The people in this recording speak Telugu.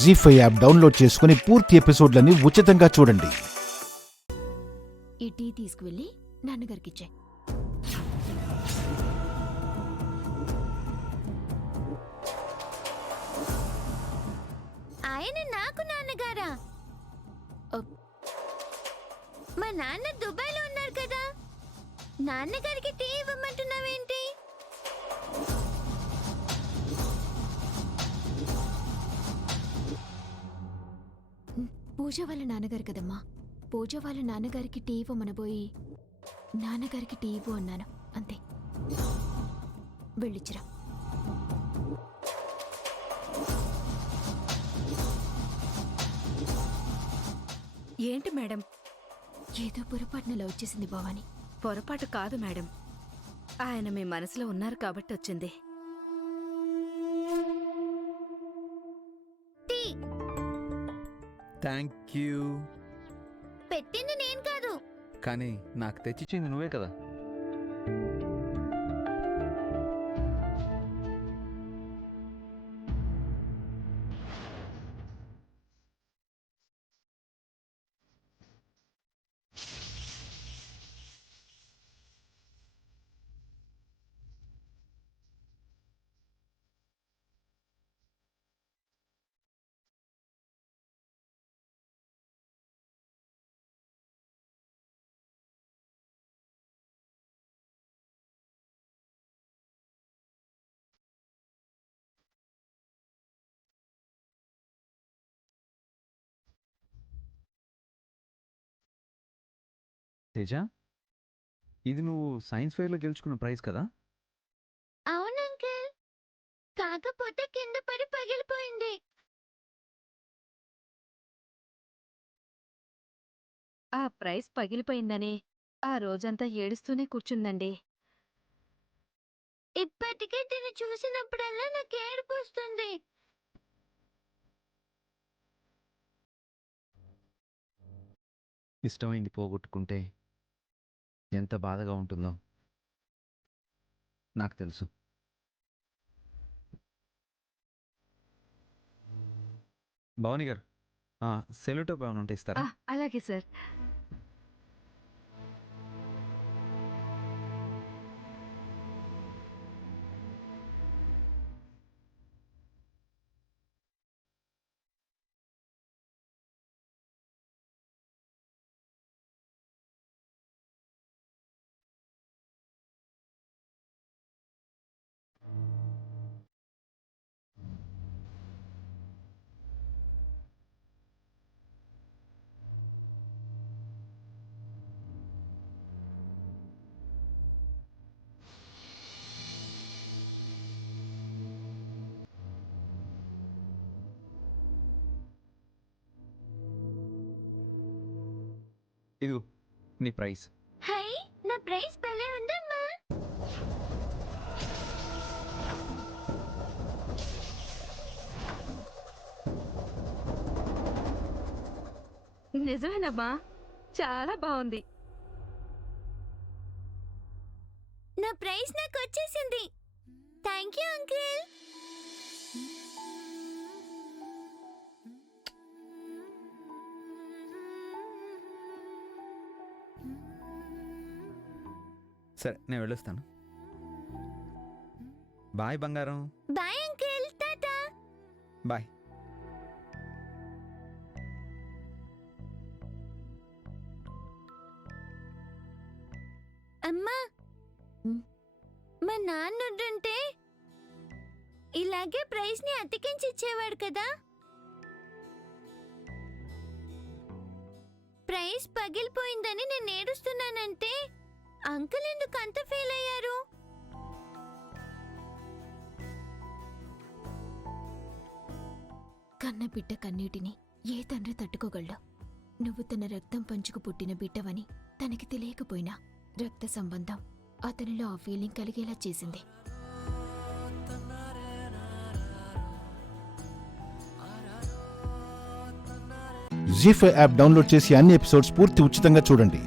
జీ5 యాప్ డౌన్లోడ్ చేసుకుని పూర్తి ఎపిసోడ్లని ఉచితంగా చూడండి. ఈ టీ తీసుకువెళ్ళి నాన్నగారికిచ్చే. ఆయన నాకు నాన్నగారా? మా నాన్న దుబాయ్లో ఉన్నారు కదా, నాన్నగారికి టీ ఇవ్వమంటున్నావేంటి? పూజ వాళ్ళ నాన్నగారు కదమ్మా, పూజ వాళ్ళ నాన్నగారికి టీ ఇవ్వమనబోయి నాన్నగారికి టీ ఇవ్వు అన్నాను అంతే. వెళ్ళిచ్చిరా. ఏంటి మేడం? ఏదో పొరపాటున వచ్చేసింది భవాని. పొరపాటు కాదు మేడం, ఆయన మీ మనసులో ఉన్నారు కాబట్టి వచ్చింది. Tea thank you. పెట్టింది నేను కాదు. కానీ నాకు తెచ్చిచ్చింది నువ్వే కదా. తేజ, ఇది నువ్వు సైన్స్ ఫెయిర్లో గెలుచుకున్న ప్రైజ్ కదా? అవును అంకుల్, కాకపోతే కింద పడి పగిలిపోయింది. ఆ ప్రైజ్ పగిలిపోయిందని ఆ రోజంతా ఏడుస్తూనే కూర్చుందండి. ఇప్పటికే దీన్ని చూసినప్పుడల్లా నాకు ఏడుపు వస్తుంది. ఇష్టమైంది పోగొట్టుకుంటే ఎంత బాధగా ఉంటుందో నాకు తెలుసు. భవానీ గారు, సెల్యూటోప్ ఏమైనా ఉంటే ఇస్తారా? అలాగే సార్. ఇదిగో నీ ప్రైజ్. హై, నా ప్రైస్ భలే ఉందమ్మా. నిజమేనమ్మా, చాలా బాగుంది. నా ప్రైస్ నాకు వచ్చేసింది. Thank you uncle. సరే, నేను వెళ్ళొస్తాను. బాయ్ బంగారం. Bye uncle, tata. బాయ్. అమ్మా, మా నాన్న ఉంటే ఇలాగే ప్రైస్ ని అతికించి ఇచ్చేవాడు కదా. ప్రైస్ పగిలిపోయిందని నేను ఏడుస్తున్నానంటే అంకుల్ ఎందుకు అంత ఫీల్ అయ్యారు? కన్న బిడ్డ కన్నీటిని ఏ తండ్రి తట్టుకోగలడు? నువ్వు తన రక్తం పంచుకు పుట్టిన బిడ్డవని తనకి తెలియకపోయినా రక్త సంబంధం అతనిలో ఆ ఫీలింగ్ కలిగేలా చేసింది. జీ5 యాప్ డౌన్లోడ్ చేసి అన్ని ఎపిసోడ్స్ పూర్తి ఉచితంగా చూడండి.